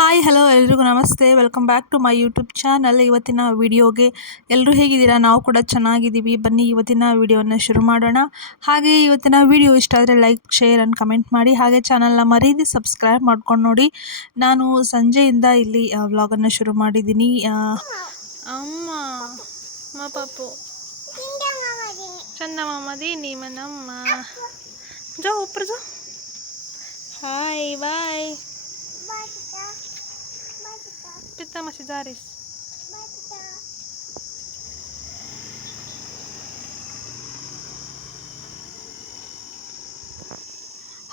Hi hello ಎಲ್ರಿಗೂ namaste. Welcome back to my YouTube channel ಇವತ್ತಿನ ವಿಡಿಯೋಗೆ ಎಲ್ಲರೂ ಹೇಗಿದ್ದೀರಾ? ನಾವು ಕೂಡ ಚೆನ್ನಾಗಿದ್ದೀವಿ. ಬನ್ನಿ, ಇವತ್ತಿನ ವಿಡಿಯೋನ ಶುರು ಮಾಡೋಣ. ಹಾಗೆ ಇವತ್ತಿನ ವಿಡಿಯೋ ಇಷ್ಟ ಆದರೆ ಲೈಕ್ ಶೇರ್ ಆ್ಯಂಡ್ ಕಮೆಂಟ್ ಮಾಡಿ. ಹಾಗೆ ಚಾನಲ್ನ ಮರೀದಿ ಸಬ್ಸ್ಕ್ರೈಬ್ ಮಾಡ್ಕೊಂಡು ನೋಡಿ. ನಾನು ಸಂಜೆಯಿಂದ ಇಲ್ಲಿ ವ್ಲಾಗನ್ನು ಶುರು ಮಾಡಿದ್ದೀನಿ. ಅಮ್ಮ ಪಾಪು. ಚಂದ ಮಾಮದಿ ಮನಮ್ಮ ಜೋ ಜೋ. Hi bye Capitã Macidares.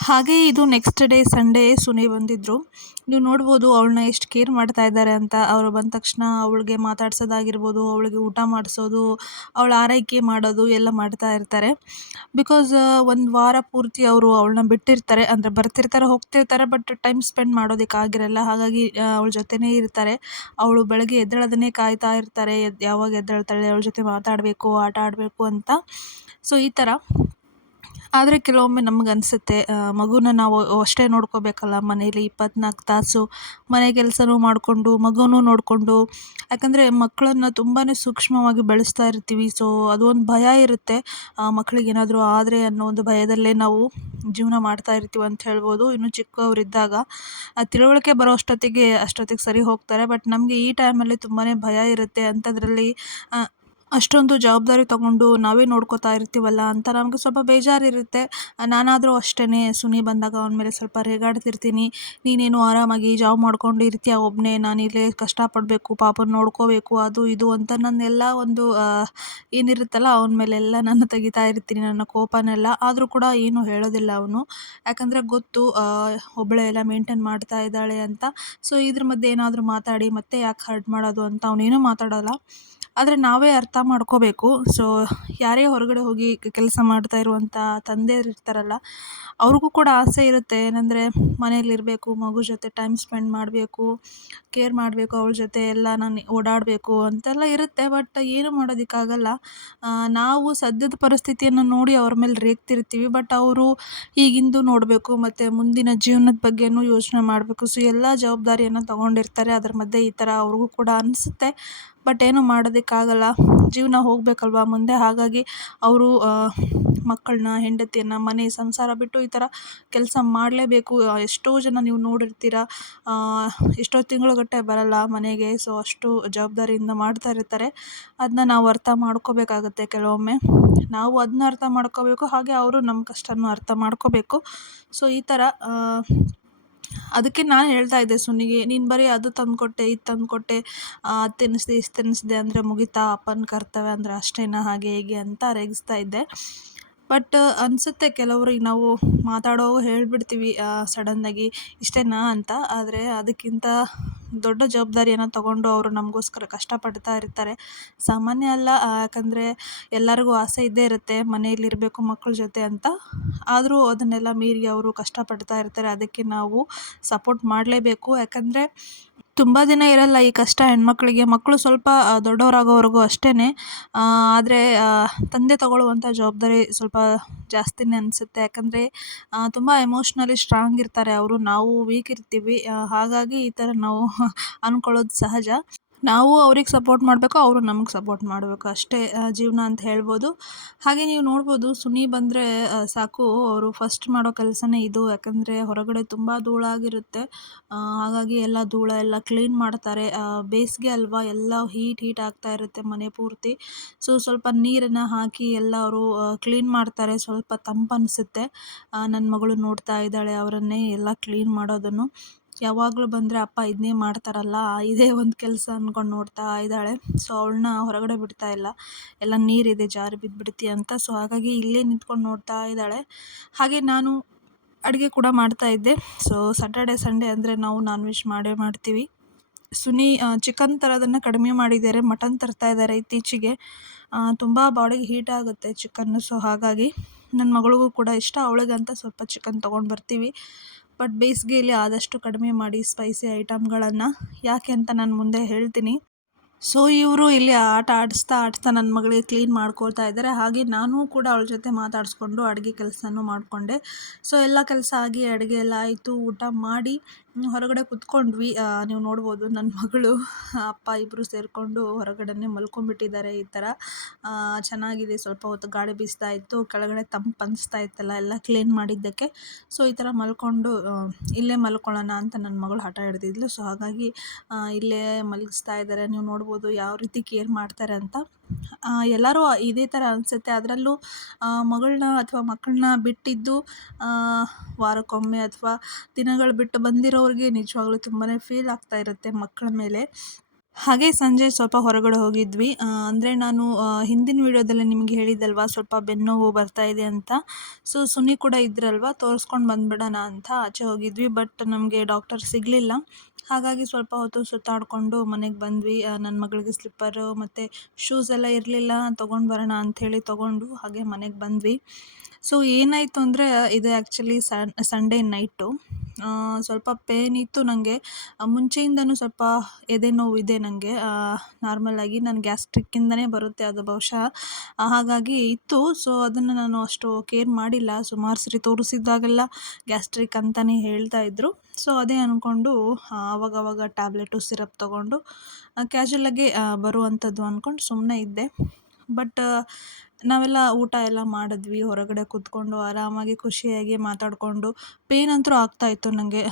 ಹಾಗೆ ಇದು ನೆಕ್ಸ್ಟ್ ಡೇ ಸಂಡೇ ಸುನಿ ಬಂದಿದ್ದರು ನೀವು ನೋಡ್ಬೋದು ಅವಳನ್ನ ಎಷ್ಟು ಕೇರ್ ಮಾಡ್ತಾ ಇದ್ದಾರೆ ಅಂತ. ಅವರು ಬಂದ ತಕ್ಷಣ ಅವಳಿಗೆ ಮಾತಾಡ್ಸೋದಾಗಿರ್ಬೋದು, ಅವಳಿಗೆ ಊಟ ಮಾಡಿಸೋದು, ಅವಳ ಆರೈಕೆ ಮಾಡೋದು ಎಲ್ಲ ಮಾಡ್ತಾ ಇರ್ತಾರೆ. ಬಿಕಾಸ್ ಒಂದು ವಾರ ಪೂರ್ತಿ ಅವರು ಅವಳನ್ನ ಬಿಟ್ಟಿರ್ತಾರೆ. ಅಂದರೆ ಬರ್ತಿರ್ತಾರೆ, ಹೋಗ್ತಿರ್ತಾರೆ ಬಟ್ ಟೈಮ್ ಸ್ಪೆಂಡ್ ಮಾಡೋದಕ್ಕಾಗಿರಲ್ಲ ಹಾಗಾಗಿ ಅವಳ ಜೊತೆನೇ ಇರ್ತಾರೆ. ಅವಳು ಬೆಳಗ್ಗೆ ಎದ್ದೇಳೋದನ್ನೇ ಕಾಯ್ತಾ ಇರ್ತಾರೆ. ಯಾವಾಗ ಎದ್ದೇಳ್ತಾಳೆ, ಅವಳ ಜೊತೆ ಮಾತಾಡಬೇಕು, ಆಟ ಆಡಬೇಕು ಅಂತ. ಸೊ ಈ ಥರ ಆದರೆ ಕೆಲವೊಮ್ಮೆ ನಮ್ಗೆ ಅನಿಸುತ್ತೆ ಮಗುನ ನಾವು ಅಷ್ಟೇ ನೋಡ್ಕೋಬೇಕಲ್ಲ, ಮನೇಲಿ ಇಪ್ಪತ್ನಾಲ್ಕು ತಾಸು ಮನೆ ಕೆಲಸನೂ ಮಾಡಿಕೊಂಡು, ಮಗುನೂ ನೋಡಿಕೊಂಡು. ಯಾಕಂದರೆ ಮಕ್ಕಳನ್ನ ತುಂಬಾ ಸೂಕ್ಷ್ಮವಾಗಿ ಬೆಳೆಸ್ತಾ ಇರ್ತೀವಿ, ಸೊ ಅದೊಂದು ಭಯ ಇರುತ್ತೆ ಮಕ್ಕಳಿಗೆ ಏನಾದರೂ ಆದರೆ ಅನ್ನೋ ಒಂದು ಭಯದಲ್ಲೇ ನಾವು ಜೀವನ ಮಾಡ್ತಾ ಇರ್ತೀವಿ ಅಂತ ಹೇಳ್ಬೋದು. ಇನ್ನು ಚಿಕ್ಕವರಿದ್ದಾಗ ತಿಳುವಳಿಕೆ ಬರೋ ಅಷ್ಟೊತ್ತಿಗೆ ಅಷ್ಟೊತ್ತಿಗೆ ಸರಿ ಹೋಗ್ತಾರೆ, ಬಟ್ ನಮಗೆ ಈ ಟೈಮಲ್ಲಿ ತುಂಬಾ ಭಯ ಇರುತ್ತೆ ಅಂಥದ್ರಲ್ಲಿ ಅಷ್ಟೊಂದು ಜವಾಬ್ದಾರಿ ತಗೊಂಡು ನಾವೇ ನೋಡ್ಕೋತಾ ಇರ್ತೀವಲ್ಲ ಅಂತ ನಮಗೆ ಸ್ವಲ್ಪ ಬೇಜಾರಿರುತ್ತೆ. ನಾನಾದರೂ ಅಷ್ಟೇ ಸುನಿ ಬಂದಾಗ ಅವನ ಮೇಲೆ ಸ್ವಲ್ಪ ರೇಗಾಡ್ತಿರ್ತೀನಿ. ನೀನೇನು ಆರಾಮಾಗಿ ಜಾಬ್ ಮಾಡ್ಕೊಂಡು ಇರ್ತೀಯ ಒಬ್ಬನೇ ನಾನಿಲ್ಲೇ ಕಷ್ಟಪಡಬೇಕು, ಪಾಪನ ನೋಡ್ಕೋಬೇಕು, ಅದು ಇದು ಅಂತ ನನ್ನೆಲ್ಲ ಒಂದು ಏನಿರುತ್ತಲ್ಲ ಅವನ ಮೇಲೆಲ್ಲ ನಾನು ತೆಗಿತಾ ಇರ್ತೀನಿ, ನನ್ನ ಕೋಪನೆಲ್ಲ. ಆದರೂ ಕೂಡ ಏನು ಹೇಳೋದಿಲ್ಲ ಅವನು. ಯಾಕಂದರೆ ಗೊತ್ತು ಒಬ್ಬಳೇ ಎಲ್ಲ ಮೇಂಟೈನ್ ಮಾಡ್ತಾ ಇದ್ದಾಳೆ ಅಂತ. ಸೊ ಇದ್ರ ಮಧ್ಯೆ ಏನಾದರೂ ಮಾತಾಡಿ, ಮತ್ತೆ ಯಾಕೆ ಹರ್ಟ್ ಮಾಡೋದು ಅಂತ ಅವನೇನೂ ಮಾತಾಡೋಲ್ಲ. ಆದರೆ ನಾವೇ ಅರ್ಥ ಮಾಡ್ಕೋಬೇಕು. ಸೊ ಯಾರೇ ಹೊರಗಡೆ ಹೋಗಿ ಕೆಲಸ ಮಾಡ್ತಾ ಇರುವಂಥ ತಂದೆಯರು ಇರ್ತಾರಲ್ಲ, ಅವ್ರಿಗೂ ಕೂಡ ಆಸೆ ಇರುತ್ತೆ. ಏನಂದರೆ ಮನೆಯಲ್ಲಿರಬೇಕು ಮಗು ಜೊತೆ ಟೈಮ್ ಸ್ಪೆಂಡ್ ಮಾಡಬೇಕು ಕೇರ್ ಮಾಡಬೇಕು, ಅವಳ ಜೊತೆ ಎಲ್ಲ ನಾನು ಓಡಾಡಬೇಕು ಅಂತೆಲ್ಲ ಇರುತ್ತೆ. ಬಟ್ ಏನು ಮಾಡೋದಕ್ಕಾಗಲ್ಲ. ನಾವು ಸದ್ಯದ ಪರಿಸ್ಥಿತಿಯನ್ನು ನೋಡಿ ಅವ್ರ ಮೇಲೆ ರೇಗ್ತಿರ್ತೀವಿ. ಬಟ್ ಅವರು ಈಗಿಂದು ನೋಡಬೇಕು, ಮತ್ತು ಮುಂದಿನ ಜೀವನದ ಬಗ್ಗೆನೂ ಯೋಚನೆ ಮಾಡಬೇಕು. ಸೊ ಎಲ್ಲ ಜವಾಬ್ದಾರಿಯನ್ನು ತಗೊಂಡಿರ್ತಾರೆ. ಅದ್ರ ಮಧ್ಯೆ ಈ ಥರ ಅವ್ರಿಗೂ ಕೂಡ ಅನಿಸುತ್ತೆ. ಬಟ್ ಏನು ಮಾಡೋದಕ್ಕಾಗಲ್ಲ. ಜೀವನ ಹೋಗಬೇಕಲ್ವಾ? ಮುಂದೆ ಹಾಗಾಗಿ ಅವರು ಮಕ್ಕಳನ್ನ, ಹೆಂಡತಿಯನ್ನು, ಮನೆ, ಸಂಸಾರ ಬಿಟ್ಟು ಈ ಥರ ಕೆಲಸ ಮಾಡಲೇಬೇಕು. ಎಷ್ಟೋ ಜನ ನೀವು ನೋಡಿರ್ತೀರ ಎಷ್ಟೋ ತಿಂಗಳುಗಟ್ಟಲೆ ಬರಲ್ಲ ಮನೆಗೆ. ಸೊ ಅಷ್ಟು ಜವಾಬ್ದಾರಿಯಿಂದ ಮಾಡ್ತಾ ಇರ್ತಾರೆ. ಅದನ್ನ ನಾವು ಅರ್ಥ ಮಾಡ್ಕೋಬೇಕಾಗತ್ತೆ ಕೆಲವೊಮ್ಮೆ. ನಾವು ಅದನ್ನ ಅರ್ಥ ಮಾಡ್ಕೋಬೇಕು, ಹಾಗೆ ಅವರು ನಮ್ಮ ಕಷ್ಟನೂ ಅರ್ಥ ಮಾಡ್ಕೋಬೇಕು. ಸೊ ಈ ಥರ ಅದಕ್ಕೆ ನಾನು ಹೇಳ್ತಾ ಇದ್ದೆ ಸುನಿಗೆ, ನೀನು ಬರೀ ಅದು ತಂದುಕೊಟ್ಟೆ, ಇದು ತಂದುಕೊಟ್ಟೆ ಅದು ತಿನ್ನಿಸ್ದೆ ಇಷ್ಟು ತಿನ್ನಿಸ್ದೆ ಅಂದರೆ ಮುಗೀತಾ, ಅಪ್ಪನ ಕರ್ತವ್ಯ ಅಂದರೆ ಅಷ್ಟೇನಾ, ಹಾಗೆ ಹೇಗೆ ಅಂತ ರೇಗಿಸ್ತಾ ಇದ್ದೆ. ಬಟ್ ಅನಿಸುತ್ತೆ ಕೆಲವ್ರಿಗೆ ನಾವು ಮಾತಾಡೋ ಹೇಳ್ಬಿಡ್ತೀವಿ ಸಡನ್ನಾಗಿ ಇಷ್ಟೇನಾ ಅಂತ. ಆದರೆ ಅದಕ್ಕಿಂತ ದೊಡ್ಡ ಜವಾಬ್ದಾರಿಯನ್ನು ತಗೊಂಡು ಅವರು ನಮಗೋಸ್ಕರ ಕಷ್ಟಪಡ್ತಾ ಇರ್ತಾರೆ. ಸಾಮಾನ್ಯ ಅಲ್ಲ ಯಾಕಂದರೆ ಎಲ್ಲರಿಗೂ ಆಸೆ ಇದ್ದೇ ಇರುತ್ತೆ ಮನೆಯಲ್ಲಿರಬೇಕು ಮಕ್ಕಳ ಜೊತೆ ಅಂತ. ಆದರೂ ಅದನ್ನೆಲ್ಲ ಮೀರಿ ಅವರು ಕಷ್ಟಪಡ್ತಾ ಇರ್ತಾರೆ, ಅದಕ್ಕೆ ನಾವು ಸಪೋರ್ಟ್ ಮಾಡಲೇಬೇಕು. ಯಾಕಂದರೆ ತುಂಬ ದಿನ ಇರಲ್ಲ ಈ ಕಷ್ಟ ಹೆಣ್ಮಕ್ಳಿಗೆ. ಮಕ್ಕಳು ಸ್ವಲ್ಪ ದೊಡ್ಡವರಾಗೋವರೆಗೂ ಅಷ್ಟೇ ಆದರೆ ತಂದೆ ತಗೊಳ್ಳುವಂಥ ಜವಾಬ್ದಾರಿ ಸ್ವಲ್ಪ ಜಾಸ್ತಿನೇ ಅನಿಸುತ್ತೆ. ಯಾಕಂದರೆ ತುಂಬ ಎಮೋಷ್ನಲಿ ಸ್ಟ್ರಾಂಗ್ ಇರ್ತಾರೆ ಅವರು. ನಾವು ವೀಕ್ ಇರ್ತೀವಿ. ಹಾಗಾಗಿ ಈ ಥರ ನಾವು ಅಂದ್ಕೊಳ್ಳೋದು ಸಹಜ. ನಾವು ಅವ್ರಿಗೆ ಸಪೋರ್ಟ್ ಮಾಡಬೇಕು, ಅವರು ನಮಗೆ ಸಪೋರ್ಟ್ ಮಾಡಬೇಕು. ಅಷ್ಟೇ ಜೀವನ ಅಂತ ಹೇಳ್ಬೋದು. ಹಾಗೆ ನೀವು ನೋಡ್ಬೋದು, ಸುನಿ ಬಂದರೆ ಸಾಕು, ಅವರು ಫಸ್ಟ್ ಮಾಡೋ ಕೆಲಸನೇ ಇದು. ಯಾಕಂದರೆ ಹೊರಗಡೆ ತುಂಬ ಧೂಳಾಗಿರುತ್ತೆ ಹಾಗಾಗಿ ಎಲ್ಲ ಧೂಳ ಎಲ್ಲ ಕ್ಲೀನ್ ಮಾಡ್ತಾರೆ. ಬೇಸಿಗೆ ಅಲ್ವಾ, ಎಲ್ಲ ಹೀಟ್ ಹೀಟ್ ಆಗ್ತಾ ಇರುತ್ತೆ ಮನೆ ಪೂರ್ತಿ. ಸೊ ಸ್ವಲ್ಪ ನೀರನ್ನು ಹಾಕಿ ಎಲ್ಲ ಅವರು ಕ್ಲೀನ್ ಮಾಡ್ತಾರೆ. ಸ್ವಲ್ಪ ತಂಪು ಅನಿಸುತ್ತೆ ನನ್ನ ಮಗಳು ನೋಡ್ತಾ ಇದ್ದಾಳೆ, ಅವರನ್ನೇ ಎಲ್ಲ ಕ್ಲೀನ್ ಮಾಡೋದನ್ನು. ಯಾವಾಗಲೂ ಬಂದರೆ ಅಪ್ಪ ಇದನ್ನೇ ಮಾಡ್ತಾರಲ್ಲ, ಇದೇ ಒಂದು ಕೆಲಸ ಅಂದ್ಕೊಂಡು ನೋಡ್ತಾ ಇದ್ದಾಳೆ. ಸೊ ಅವಳನ್ನ ಹೊರಗಡೆ ಬಿಡ್ತಾ ಇಲ್ಲ. ಎಲ್ಲ ನೀರಿದೆ, ಜಾರಿ ಬಿದ್ದುಬಿಡ್ತಿ ಅಂತ. ಸೊ ಹಾಗಾಗಿ ಇಲ್ಲೇ ನಿಂತ್ಕೊಂಡು ನೋಡ್ತಾ ಇದ್ದಾಳೆ. ಹಾಗೆ ನಾನು ಅಡುಗೆ ಕೂಡ ಮಾಡ್ತಾ ಇದ್ದೆ. ಸೊ ಸ್ಯಾಟರ್ಡೆ ಸಂಡೇ ಅಂದರೆ ನಾವು ನಾನ್ ವೆಜ್ ಮಾಡೇ ಮಾಡ್ತೀವಿ. ಸುನಿ ಚಿಕನ್ ತರೋದನ್ನು ಕಡಿಮೆ ಮಾಡಿದ್ದಾರೆ. ಮಟನ್ ತರ್ತಾ ಇದ್ದಾರೆ ಇತ್ತೀಚೆಗೆ. ತುಂಬ ಬಾಡಿಗೆ ಹೀಟ್ ಆಗುತ್ತೆ ಚಿಕನ್ನು ಸೊ ಹಾಗಾಗಿ ನನ್ನ ಮಗಳಿಗೂ ಕೂಡ ಇಷ್ಟ. ಅವಳಿಗಂತ ಸ್ವಲ್ಪ ಚಿಕನ್ ತೊಗೊಂಡು ಬರ್ತೀವಿ. ಬಟ್ ಬೇಸಿಗೆಯಲ್ಲಿ ಆದಷ್ಟು ಕಡಿಮೆ ಮಾಡಿ ಸ್ಪೈಸಿ ಐಟಮ್ಗಳನ್ನು ಯಾಕೆ ಅಂತ ನಾನು ಮುಂದೆ ಹೇಳ್ತೀನಿ. ಸೊ ಇವರು ಇಲ್ಲಿ ಆಟ ಆಡಿಸ್ತಾ ಆಡಿಸ್ತಾ ನನ್ನ ಮಗಳಿಗೆ ಕ್ಲೀನ್ ಮಾಡ್ಕೊಳ್ತಾ ಇದ್ದಾರೆ. ಹಾಗೆ ನಾನು ಕೂಡ ಅವಳ ಜೊತೆ ಮಾತಾಡಿಸ್ಕೊಂಡು ಅಡುಗೆ ಕೆಲಸನೂ ಮಾಡಿಕೊಂಡೆ. ಸೊ ಎಲ್ಲ ಕೆಲಸ ಆಗಿ ಅಡುಗೆ ಎಲ್ಲ ಆಯಿತು. ಊಟ ಮಾಡಿ ಹೊರಗಡೆ ಕುತ್ಕೊಂಡ್ವಿ. ನೀವು ನೋಡ್ಬೋದು ನನ್ನ ಮಗಳು, ಅಪ್ಪ ಇಬ್ಬರು ಸೇರಿಕೊಂಡು ಹೊರಗಡೆನೆ ಮಲ್ಕೊಂಡ್ಬಿಟ್ಟಿದ್ದಾರೆ ಈ ಥರ ಚೆನ್ನಾಗಿದೆ, ಸ್ವಲ್ಪ ಹೊತ್ತು ಗಾಳಿ ಬೀಸ್ತಾ ಇತ್ತು, ಕೆಳಗಡೆ ತಂಪು ಅನಿಸ್ತಾ ಇತ್ತಲ್ಲ, ಎಲ್ಲ ಕ್ಲೀನ್ ಮಾಡಿದ್ದಕ್ಕೆ. ಸೊ, ಈ ಥರ ಮಲ್ಕೊಂಡು ಇಲ್ಲೇ ಮಲ್ಕೊಳ್ಳೋಣ ಅಂತ ನನ್ನ ಮಗಳು ಹಠ ಹಿಡ್ದಿದ್ಲು. ಸೊ, ಹಾಗಾಗಿ ಇಲ್ಲೇ ಮಲಗಿಸ್ತಾ ಇದ್ದಾರೆ. ನೀವು ನೋಡ್ಬೋದು ಯಾವ ರೀತಿ ಕೇರ್ ಮಾಡ್ತಾರೆ ಅಂತ. ಎಲ್ಲರೂ ಇದೇ ಥರ ಅನಿಸುತ್ತೆ. ಅದರಲ್ಲೂ ಮಗಳನ್ನ ಅಥವಾ ಮಕ್ಕಳನ್ನ ಬಿಟ್ಟಿದ್ದು ವಾರಕ್ಕೊಮ್ಮೆ ಅಥವಾ ದಿನಗಳು ಬಿಟ್ಟು ಬಂದಿರೋರಿಗೆ ನಿಜವಾಗ್ಲೂ ತುಂಬಾ ಫೀಲ್ ಆಗ್ತಾ ಇರುತ್ತೆ ಮಕ್ಕಳ ಮೇಲೆ. ಹಾಗೆ ಸಂಜೆ ಸ್ವಲ್ಪ ಹೊರಗಡೆ ಹೋಗಿದ್ವಿ. ಅಂದರೆ ನಾನು ಹಿಂದಿನ ವಿಡಿಯೋದಲ್ಲಿ ನಿಮಗೆ ಹೇಳಿದ್ದಲ್ವಾ ಸ್ವಲ್ಪ ಬೆನ್ನೋವು ಬರ್ತಾ ಇದೆ ಅಂತ. ಸೊ ಸುನಿ ಕೂಡ ಇದ್ರಲ್ವ, ತೋರಿಸ್ಕೊಂಡು ಬಂದ್ಬಿಡೋಣ ಅಂತ ಆಚೆ ಹೋಗಿದ್ವಿ. ಬಟ್ ನಮಗೆ ಡಾಕ್ಟರ್ ಸಿಗಲಿಲ್ಲ. ಹಾಗಾಗಿ ಸ್ವಲ್ಪ ಹೊತ್ತು ಸುತ್ತಾಡಿಕೊಂಡು ಮನೆಗೆ ಬಂದ್ವಿ. ನನ್ನ ಮಗಳಿಗೆ ಸ್ಲಿಪ್ಪರು ಮತ್ತು ಶೂಸ್ ಎಲ್ಲ ಇರಲಿಲ್ಲ, ತೊಗೊಂಡು ಬರೋಣ ಅಂಥೇಳಿ ತೊಗೊಂಡು ಹಾಗೆ ಮನೆಗೆ ಬಂದ್ವಿ. ಸೊ ಏನಾಯಿತು ಅಂದರೆ, ಇದು ಆ್ಯಕ್ಚುಲಿ ಸನ್ ಸಂಡೇ ನೈಟು ಸ್ವಲ್ಪ ಪೇನ್ ಇತ್ತು ನನಗೆ ಮುಂಚೆಯಿಂದನೂ ಸ್ವಲ್ಪ ಎದೆ ನೋವು ಇದೆ ನನಗೆ ನಾರ್ಮಲಾಗಿ ನಾನು ಗ್ಯಾಸ್ಟ್ರಿಕ್ಕಿಂದನೇ ಬರುತ್ತೆ ಅದು ಬಹುಶಃ. ಹಾಗಾಗಿ ಇತ್ತು. ಸೊ ಅದನ್ನು ನಾನು ಅಷ್ಟು ಕೇರ್ ಮಾಡಿಲ್ಲ. ಸುಮಾರು ಸರಿ ತೋರಿಸಿದಾಗೆಲ್ಲ ಗ್ಯಾಸ್ಟ್ರಿಕ್ ಅಂತಲೇ ಹೇಳ್ತಾ ಇದ್ದರು ಸೊ ಅದೇ ಅಂದ್ಕೊಂಡು ಅವಾಗವಾಗ ಟ್ಯಾಬ್ಲೆಟು ಸಿರಪ್ ತೊಗೊಂಡು ಕ್ಯಾಶುವಲಾಗಿ ಬರುವಂಥದ್ದು ಅಂದ್ಕೊಂಡು ಸುಮ್ಮನೆ ಇದ್ದೆ. ಬಟ್ ನಾವೆಲ್ಲ ಊಟ ಎಲ್ಲ ಮಾಡಿದ್ವಿ, ಹೊರಗಡೆ ಕೂತ್ಕೊಂಡು ಆರಾಮಾಗಿ ಖುಷಿಯಾಗಿ ಮಾತಾಡಿಕೊಂಡು. ಪೇನ್ ಅಂತೂ ಆಗ್ತಾಯಿತ್ತು ನನಗೆ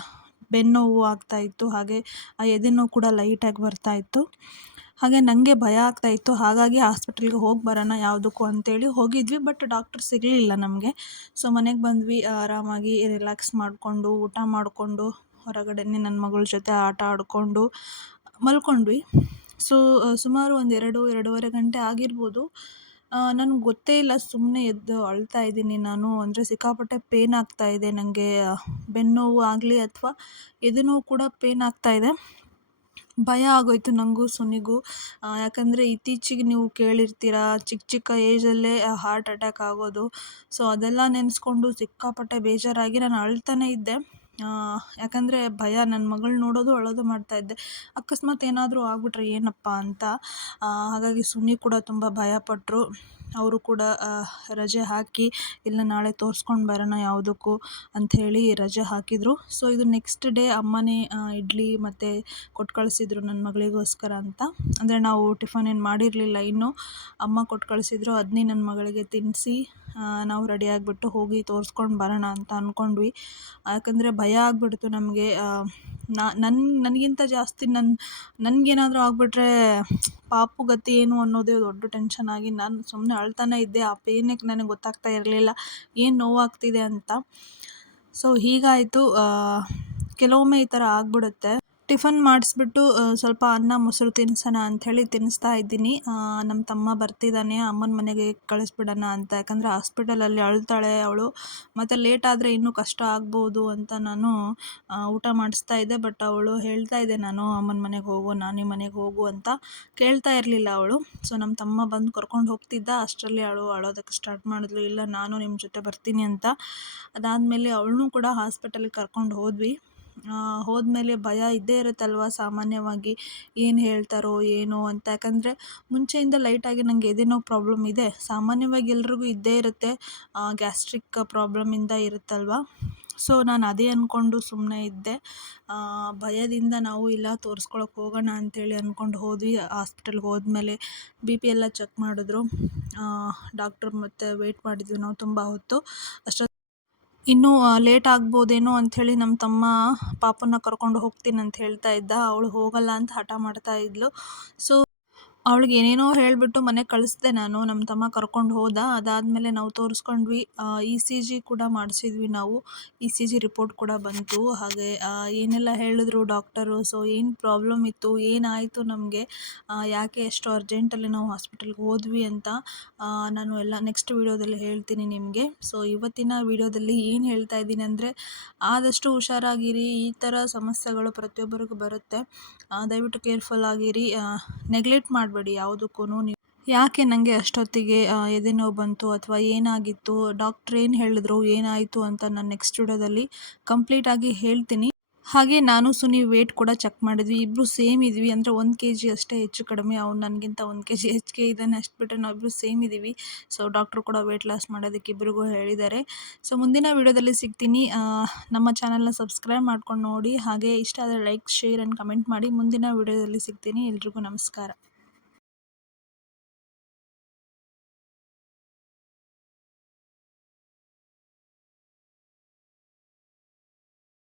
ಬೆನ್ನೋವು ಆಗ್ತಾಯಿತ್ತು ಹಾಗೆ ಆ ಎದೆ ನೋವು ಕೂಡ ಲೈಟಾಗಿ ಬರ್ತಾ ಇತ್ತು. ಹಾಗೆ ನನಗೆ ಭಯ ಆಗ್ತಾ ಇತ್ತು, ಹಾಗಾಗಿ ಹಾಸ್ಪಿಟಲ್ಗೆ ಹೋಗಿ ಬರೋಣ ಯಾವುದಕ್ಕೂ ಅಂತೇಳಿ ಹೋಗಿದ್ವಿ ಬಟ್ ಡಾಕ್ಟರ್ ಸಿಗಲಿಲ್ಲ ನಮಗೆ. ಸೊ ಮನೆಗೆ ಬಂದ್ವಿ, ಆರಾಮಾಗಿ ರಿಲ್ಯಾಕ್ಸ್ ಮಾಡಿಕೊಂಡು, ಊಟ ಮಾಡಿಕೊಂಡು, ಹೊರಗಡೆನೇ ನನ್ನ ಮಗಳ ಜೊತೆ ಆಟ ಆಡಿಕೊಂಡು ಮಲ್ಕೊಂಡ್ವಿ. ಸೊ ಸುಮಾರು ಒಂದು ಎರಡು, ಎರಡೂವರೆ ಗಂಟೆ ಆಗಿರ್ಬೋದು. ನನಗೆ ಗೊತ್ತೇ ಇಲ್ಲ ಸುಮ್ಮನೆ ಎದ್ದು ಅಳ್ತಾ ಇದ್ದೀನಿ ನಾನು. ಅಂದರೆ ಸಿಕ್ಕಾಪಟ್ಟೆ ಪೇನ್ ಆಗ್ತಾ ಇದೆ ನನಗೆ ಬೆನ್ನೋವು ಆಗಲಿ ಅಥವಾ ಎದೆ ನೋವು ಕೂಡ ಪೇನ್ ಆಗ್ತಾ ಇದೆ. ಭಯ ಆಗೋಯ್ತು ನನಗೂ ಸುನಿಗೂ. ಯಾಕಂದರೆ ಇತ್ತೀಚೆಗೆ ನೀವು ಕೇಳಿರ್ತೀರ, ಚಿಕ್ಕ ಚಿಕ್ಕ ಏಜಲ್ಲೇ ಹಾರ್ಟ್ ಅಟ್ಯಾಕ್ ಆಗೋದು. ಸೊ ಅದೆಲ್ಲ ನೆನೆಸ್ಕೊಂಡು ಸಿಕ್ಕಾಪಟ್ಟೆ ಬೇಜಾರಾಗಿ ನಾನು ಅಳ್ತಾನೆ ಇದ್ದೆ. ಯಾಕಂದರೆ ಭಯ ನನ್ನ ಮಗಳು ನೋಡೋದು ಅಳೋದು ಮಾಡ್ತಾಯಿದ್ದೆ ಅಕಸ್ಮಾತ್ ಏನಾದರೂ ಆಗ್ಬಿಟ್ರೆ ಏನಪ್ಪ ಅಂತ ಹಾಗಾಗಿ ಸುನಿ ಕೂಡ ತುಂಬ ಭಯಪಟ್ಟರು ಅವರು ಕೂಡ ರಜೆ ಹಾಕಿ, ಇಲ್ಲ ನಾಳೆ ತೋರಿಸ್ಕೊಂಡು ಬರೋಣ ಯಾವುದಕ್ಕೂ ಅಂಥೇಳಿ ರಜೆ ಹಾಕಿದರು. ಸೊ ಇದು ನೆಕ್ಸ್ಟ್ ಡೇ ಅಮ್ಮನೇ ಇಡ್ಲಿ ಮತ್ತು ಕೊಟ್ಟು ಕಳಿಸಿದ್ರು ನನ್ನ ಮಗಳಿಗೋಸ್ಕರ ಅಂತ. ಅಂದರೆ ನಾವು ಟಿಫನ್ ಏನು ಮಾಡಿರಲಿಲ್ಲ ಇನ್ನೂ. ಅಮ್ಮ ಕೊಟ್ಟು ಕಳಿಸಿದ್ರು ಅದನ್ನೇ ನನ್ನ ಮಗಳಿಗೆ ತಿನ್ನಿಸಿ ನಾವು ರೆಡಿ ಆಗಿಬಿಟ್ಟು ಹೋಗಿ ತೋರಿಸ್ಕೊಂಡು ಬರೋಣ ಅಂತ ಅಂದ್ಕೊಂಡ್ವಿ ಯಾಕಂದರೆ ಭಯ ಆಗಿಬಿಡ್ತು ನಮಗೆ. ನನ್ ನನ್ನ ನನಗಿಂತ ಜಾಸ್ತಿ ನನ್ನ ನನಗೇನಾದರೂ ಆಗಿಬಿಟ್ರೆ ಪಾಪು ಗತಿ ಏನು ಅನ್ನೋದೇ ದೊಡ್ಡ ಟೆನ್ಷನ್ ಆಗಿ ನಾನು ಸುಮ್ಮನೆ ಅಳ್ತಾನೆ ಇದ್ದೆ. ಆ ಪೇನಕ್ಕೆ ನನಗೆ ಗೊತ್ತಾಗ್ತಾ ಇರಲಿಲ್ಲ. ಏನು ನೋವಾಗ್ತಿದೆ ಅಂತ. ಸೊ ಹೀಗಾಯಿತು. ಕೆಲವೊಮ್ಮೆ ಈ ಥರ ಆಗ್ಬಿಡುತ್ತೆ. ಟಿಫನ್ ಮಾಡಿಸ್ಬಿಟ್ಟು ಸ್ವಲ್ಪ ಅನ್ನ, ಮೊಸರು ತಿನ್ನಿಸೋಣ ಅಂಥೇಳಿ ತಿನ್ನಿಸ್ತಾ ಇದ್ದೀನಿ. ನಮ್ಮ ತಮ್ಮ ಬರ್ತಿದ್ದಾನೆ, ಅಮ್ಮನ ಮನೆಗೆ ಕಳಿಸ್ಬಿಡೋಣ ಅಂತ. ಯಾಕಂದರೆ ಹಾಸ್ಪಿಟಲಲ್ಲಿ ಅಳ್ತಾಳೆ ಅವಳು. ಮತ್ತು ಲೇಟ್ ಆದರೆ ಇನ್ನೂ ಕಷ್ಟ ಆಗ್ಬೋದು ಅಂತ ನಾನು ಊಟ ಮಾಡಿಸ್ತಾ ಇದ್ದೆ. ಬಟ್ ಅವಳು ಹೇಳ್ತಾ ಇದ್ದೆ, ನಾನು ಅಮ್ಮನ ಮನೆಗೆ ಹೋಗು ನಿಮ್ಮ ಮನೆಗೆ ಹೋಗು ಅಂತ ಕೇಳ್ತಾ ಇರಲಿಲ್ಲ ಅವಳು. ಸೊ, ನಮ್ಮ ತಮ್ಮ ಬಂದು ಕರ್ಕೊಂಡು ಹೋಗ್ತಿದ್ದ. ಅಷ್ಟರಲ್ಲಿ ಅವಳು ಅಳೋದಕ್ಕೆ ಸ್ಟಾರ್ಟ್ ಮಾಡಿದ್ಲು. ಇಲ್ಲ, ನಾನು ನಿಮ್ಮ ಜೊತೆ ಬರ್ತೀನಿ ಅಂತ. ಅದಾದಮೇಲೆ ಅವಳನ್ನೂ ಕೂಡ ಹಾಸ್ಪಿಟಲಿಗೆ ಕರ್ಕೊಂಡು ಹೋದ್ವಿ. ಹೋದ್ಮೇಲೆ ಭಯ ಇದ್ದೇ ಇರುತ್ತಲ್ವ ಸಾಮಾನ್ಯವಾಗಿ? ಏನು ಹೇಳ್ತಾರೋ ಏನೋ ಅಂತ. ಯಾಕಂದರೆ ಮುಂಚೆಯಿಂದ ಲೈಟಾಗಿ ನನಗೆ ಎದೆ ನೋವು ಪ್ರಾಬ್ಲಮ್ ಇದೆ. ಸಾಮಾನ್ಯವಾಗಿ ಎಲ್ರಿಗೂ ಇದ್ದೇ ಇರುತ್ತೆ. ಗ್ಯಾಸ್ಟ್ರಿಕ್ ಪ್ರಾಬ್ಲಮಿಂದ ಇರುತ್ತಲ್ವ? ಸೊ ನಾನು ಅದೇ ಅಂದ್ಕೊಂಡು ಸುಮ್ಮನೆ ಇದ್ದೆ. ಭಯದಿಂದ ನಾವು ಇಲ್ಲ ತೋರಿಸ್ಕೊಳಕ್ಕೆ ಹೋಗೋಣ ಅಂತೇಳಿ ಅಂದ್ಕೊಂಡು ಹೋದ್ವಿ. ಹಾಸ್ಪಿಟಲ್ಗೆ ಹೋದ್ಮೇಲೆ ಬಿ ಪಿ ಎಲ್ಲ ಚೆಕ್ ಮಾಡಿದ್ರು. ಡಾಕ್ಟ್ರ್ ಮತ್ತು ವೆಯ್ಟ್ ಮಾಡಿದ್ವಿ. ನಾವು ತುಂಬ ಹೊತ್ತು. ಅಷ್ಟೊತ್ತು ಇನ್ನೂ ಲೇಟ್ ಆಗ್ಬೋದೇನೋ ಅಂಥೇಳಿ ನಮ್ಮ ತಮ್ಮ ಪಾಪನ ಕರ್ಕೊಂಡು ಹೋಗ್ತೀನಿ ಅಂತ ಹೇಳ್ತಾ ಇದ್ದ. ಅವಳು ಹೋಗಲ್ಲ ಅಂತ ಹಠ ಮಾಡ್ತಾ ಇದ್ಲು. ಸೊ ಅವಳಿಗೆ ಏನೇನೋ ಹೇಳಿಬಿಟ್ಟು ಮನೆಗೆ ಕಳಿಸ್ದೆ ನಾನು, ನಮ್ಮ ತಮ್ಮ ಕರ್ಕೊಂಡು ಹೋದ. ಅದಾದಮೇಲೆ ನಾವು ತೋರಿಸ್ಕೊಂಡ್ವಿ ಇ ಸಿ ಜಿ ಕೂಡ ಮಾಡಿಸಿದ್ವಿ ನಾವು. ಇ ಸಿ ಜಿ ರಿಪೋರ್ಟ್ ಕೂಡ ಬಂತು. ಹಾಗೆ ಏನೆಲ್ಲ ಹೇಳಿದ್ರು ಡಾಕ್ಟರು ಸೊ ಏನು ಪ್ರಾಬ್ಲಮ್ ಇತ್ತು, ಏನಾಯಿತು ನಮಗೆ ಯಾಕೆ ಎಷ್ಟು ಅರ್ಜೆಂಟಲ್ಲಿ ನಾವು ಹಾಸ್ಪಿಟಲ್ಗೆ ಹೋದ್ವಿ ಅಂತ ನಾನು ಎಲ್ಲ ನೆಕ್ಸ್ಟ್ ವೀಡಿಯೋದಲ್ಲಿ ಹೇಳ್ತೀನಿ ನಿಮಗೆ. ಸೊ ಇವತ್ತಿನ ವೀಡಿಯೋದಲ್ಲಿ ಏನು ಹೇಳ್ತಾ ಇದ್ದೀನಿ ಅಂದರೆ, ಆದಷ್ಟು ಹುಷಾರಾಗಿರಿ, ಈ ಥರ ಸಮಸ್ಯೆಗಳು ಪ್ರತಿಯೊಬ್ಬರಿಗೂ ಬರುತ್ತೆ. ದಯವಿಟ್ಟು ಕೇರ್ಫುಲ್ ಆಗಿರಿ. ನೆಗ್ಲೆಕ್ಟ್ ಮಾಡಿ ಮಾಡಬೇಡಿ ಯಾವುದಕ್ಕೂ ನೀವು ಯಾಕೆ ನನಗೆ ಅಷ್ಟೊತ್ತಿಗೆ ಎದೆ ನೋವು ಬಂತು ಅಥವಾ ಏನಾಗಿತ್ತು? ಡಾಕ್ಟ್ರ್ ಏನು ಹೇಳಿದ್ರು, ಏನಾಯಿತು ಅಂತ ನಾನು ನೆಕ್ಸ್ಟ್ ವಿಡಿಯೋದಲ್ಲಿ ಕಂಪ್ಲೀಟಾಗಿ ಹೇಳ್ತೀನಿ. ಹಾಗೆ ನಾನು ಸುನಿ ವೇಟ್ ಕೂಡ ಚೆಕ್ ಮಾಡಿದ್ವಿ. ಇಬ್ಬರು ಸೇಮ್ ಇದ್ವಿ. ಅಂದರೆ ಒಂದು ಕೆ ಜಿ ಅಷ್ಟೇ ಹೆಚ್ಚು ಕಡಿಮೆ. ಅವ್ನು ನನಗಿಂತ ಒಂದು ಕೆ ಜಿ ಹೆಚ್ಚಿಗೆ ಇದ್ದಾನೆ ಅಷ್ಟು ಬಿಟ್ಟರೆ ನಾವಿಬ್ಬರು ಸೇಮ್ ಇದ್ದೀವಿ. ಸೊ ಡಾಕ್ಟ್ರು ಕೂಡ ವೇಟ್ ಲಾಸ್ ಮಾಡೋದಕ್ಕೆ ಇಬ್ಬರಿಗೂ ಹೇಳಿದ್ದಾರೆ. ಸೊ ಮುಂದಿನ ವಿಡಿಯೋದಲ್ಲಿ ಸಿಗ್ತೀನಿ. ನಮ್ಮ ನಮ್ಮ ಚಾನಲ್ನ ಸಬ್ಸ್ಕ್ರೈಬ್ ಮಾಡ್ಕೊಂಡು ನೋಡಿ. ಹಾಗೆ ಇಷ್ಟ ಆದರೆ ಲೈಕ್ ಶೇರ್ ಆ್ಯಂಡ್ ಕಮೆಂಟ್ ಮಾಡಿ. ಮುಂದಿನ ವಿಡಿಯೋದಲ್ಲಿ ಸಿಗ್ತೀನಿ. ಎಲ್ರಿಗೂ ನಮಸ್ಕಾರ.